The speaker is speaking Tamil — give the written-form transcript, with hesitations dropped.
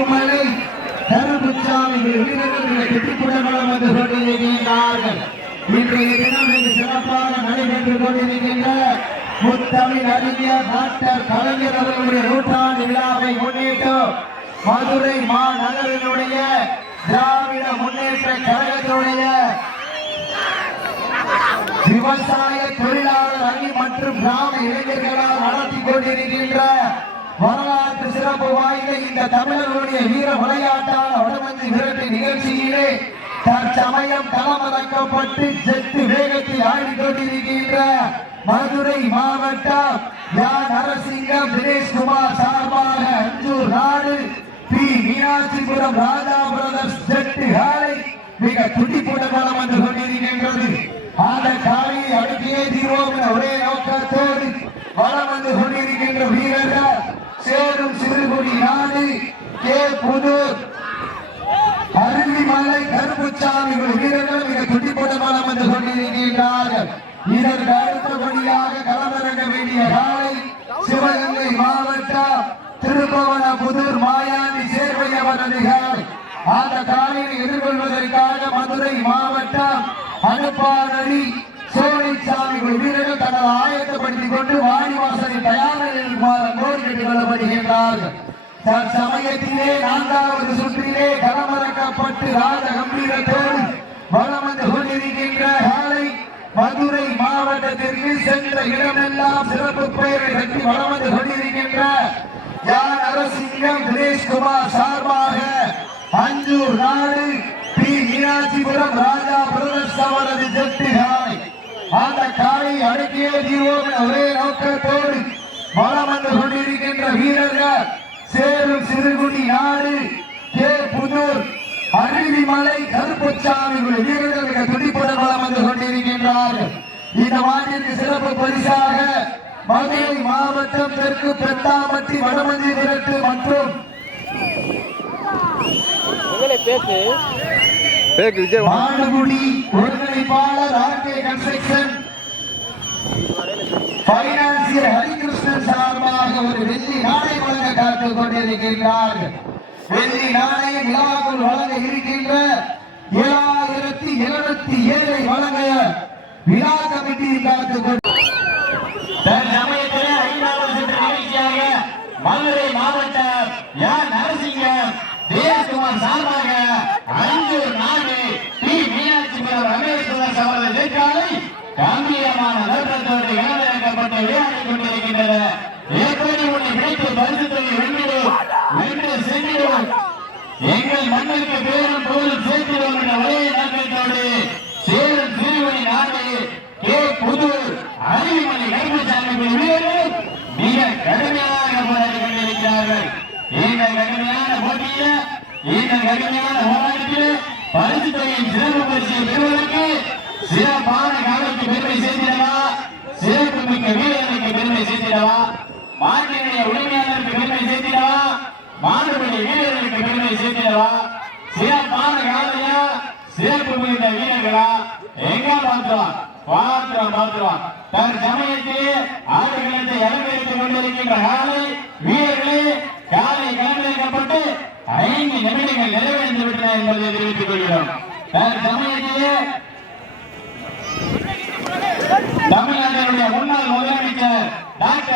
அறிவுமலை கருப்புச்சாமி வீரர்கள் கெட்டிப்புடங்களும் வந்து கொண்டிருக்கின்றார்கள். இன்றைய தினம் மிக சிறப்பாக நடைபெற்றுக் கொண்டிருக்கின்ற முத்தமிழ் அறிஞர் டாக்டர் கலைஞர் அவர்களுடைய நூற்றாண்டு விழாவை முன்னிட்டு மதுரை மாநகரினுடைய திராவிட முன்னேற்ற கழகத்தினுடைய விவசாய தொழிலாளர் அணி மற்றும் கிராம இளைஞர்களால் நடத்தி கொண்டிருக்கின்ற வரலாற்று சிறப்பு வாய்ந்த இந்த தமிழர்களுடைய வீர விளையாட்டான வடமஞ்சி விரட்டு நிகழ்ச்சியிலே தற்சமயம் களமிறக்கப்பட்டு செத்து வேகத்தில் ஆடிக்கொண்டிருக்கின்ற மதுரை மாவட்டம் யான் நரசிங்கம் தினேஷ்குமார் சார்பாக அஞ்சூர் நாடு பி மீனாட்சிபுரம் ராஜா பிரதர்ஸ் ஜெட்டு காலை மிக துடிப்புட களம் வந்து கொண்டிருக்கின்றது. அந்த காலையை அடுக்கியே தீர்வோம் ஒரே நோக்கத்தோடு வளம் வந்து கொண்டிருக்கின்ற வீரர்கள் சேரும் சிறுகுடி நாடு கே புதூர் அருவிமலை கருப்புச்சாமி வீரர்கள் மிக துடிப்புட களம் வந்து கொண்டிருக்கின்றார்கள். இதற்கு அடுத்தபடியாக களமிறங்க வேண்டிய காலை சிவகங்கை மாவட்டம் திருப்பவனபுதூர் மாயாண்டி சேர்வையவரது காலை. அந்த காலையை எதிர்கொள்வதற்காக மதுரை மாவட்டம் அனுப்பானடி சோழிச்சாமி வீரர்கள் தங்களை ஆயத்தப்படுத்திக் கொண்டு வாடிவாசலில் தயாரில் கோரி கேட்டுக் கொள்ளப்படுகின்றார்கள். தற்சமயத்திலே 4வது சுற்றிலே களமிறக்கப்பட்டு ராஜ கம்பீரத்தோடு வளம் வந்து கொண்டிருக்கின்ற காலை மதுரை மாவட்டத்திற்கு சென்ற இடமெல்லாம் சிறப்பு பெயரை கட்டி வளம் வந்து கொண்டிருக்கின்ற யான் நரசிங்கம் தினேஷ்குமார் சார்பாக அஞ்சூர் நாடு பி மீனாட்சிபுரம் ராஜா பிரதர்ஸ் அவரது ஜெட்டு காலை. அந்த காலை அடுக்கியே தீர்வோம் ஒரே நோக்கத்தோடு வளம் வந்து கொண்டிருக்கின்ற வீரர்கள் சேரும் சிறுகுடி நாடு கே புதூர் அருவிமலை கருப்புச்சாமி வீரர்கள் மிக துடிப்புட வளம் வந்து கொண்டிருக்கின்றார்கள். இந்த மாநிலத்திற்கு சிறப்பு பரிசாக மதுரை மாவட்டம் தெற்கு பெத்தாம்பட்டி வடமஞ்சி விரட்டு மற்றும் மாடுகுடி ஒருங்கிணைப்பாளர் ஆர்கே கன்ஸ்ட்ரக்ஷன் பைனான்சியர் ஹரிகிருஷ்ணன் சார்பாக ஒரு வெள்ளி நாணய வழங்க காத்துக் கொண்டிருக்கின்றார்கள். வெள்ளி நாணய விழாவுக்குள் வழங்க இருக்கின்ற 7707 வழங்க விழா கமிட்டி காத்துக் கொண்டு சமயத்தில் 5வது சுற்று நிகழ்ச்சியாக மதுரை மாவட்டம் யான் நரசிங்கம் தினேஷ்குமார் சார்பாக அஞ்சூர் நாடு பி மீனாட்சிபுரம் ரமேஷ் பிரதர்ஸ் அவரது ஜெட்டாலை கம்பீரமான நோக்கத்தோடு இழந்திருக்கப்பட்டு விளையாடிக் கொண்டிருக்கின்றன. எப்படி உன்னை கிடைத்து பரிசு தொகை வென்று சென்றிடும் எங்கள் மண்ணுக்கு பேரும் போலும் சேர்த்திடும் என்ற ஒரே நோக்கத்தோடு சேரும் திருவடி நாடு கே புதூர் அருவிமலை கருப்புச்சாமி வீரர்கள் மிக கடுமையாக போராடி கொண்டிருக்கிறார்கள். இந்த கடுமையான போட்டியில் இந்த கடுமையான போராட்டத்தில் பரிசு தொகையின் சிறப்பு பரிசை பெறுவதற்கு சிறப்பான காலைக்கு பெருமை சேர்த்திடவா, சிறப்பு மிக்க வீரர்களுக்கு பெருமை சேர்த்திடவா, மாட்டினுடைய உரிமையாளருக்கு பெருமை சேர்த்திடவா, மாடுபடி வீரர்களுக்கு பெருமை சேர்த்திடவா, சிறப்பான காலையா சிறப்பு மிகுந்த வீரர்களா எங்க பார்த்துருவான். தற்சமயத்திலே ஆடுகளத்தை அலங்கரித்துக் கொண்டிருக்கின்ற காலை வீரர்களே காலை களமிறக்கப்பட்டு 5 நிமிடங்கள் நிறைவடைந்து விட்டன என்பதை தெரிவித்துக் கொள்கிறோம். தற்சமயத்திலே தமிழ்நாட்டினுடைய முன்னாள் முதலமைச்சர் டாக்டர்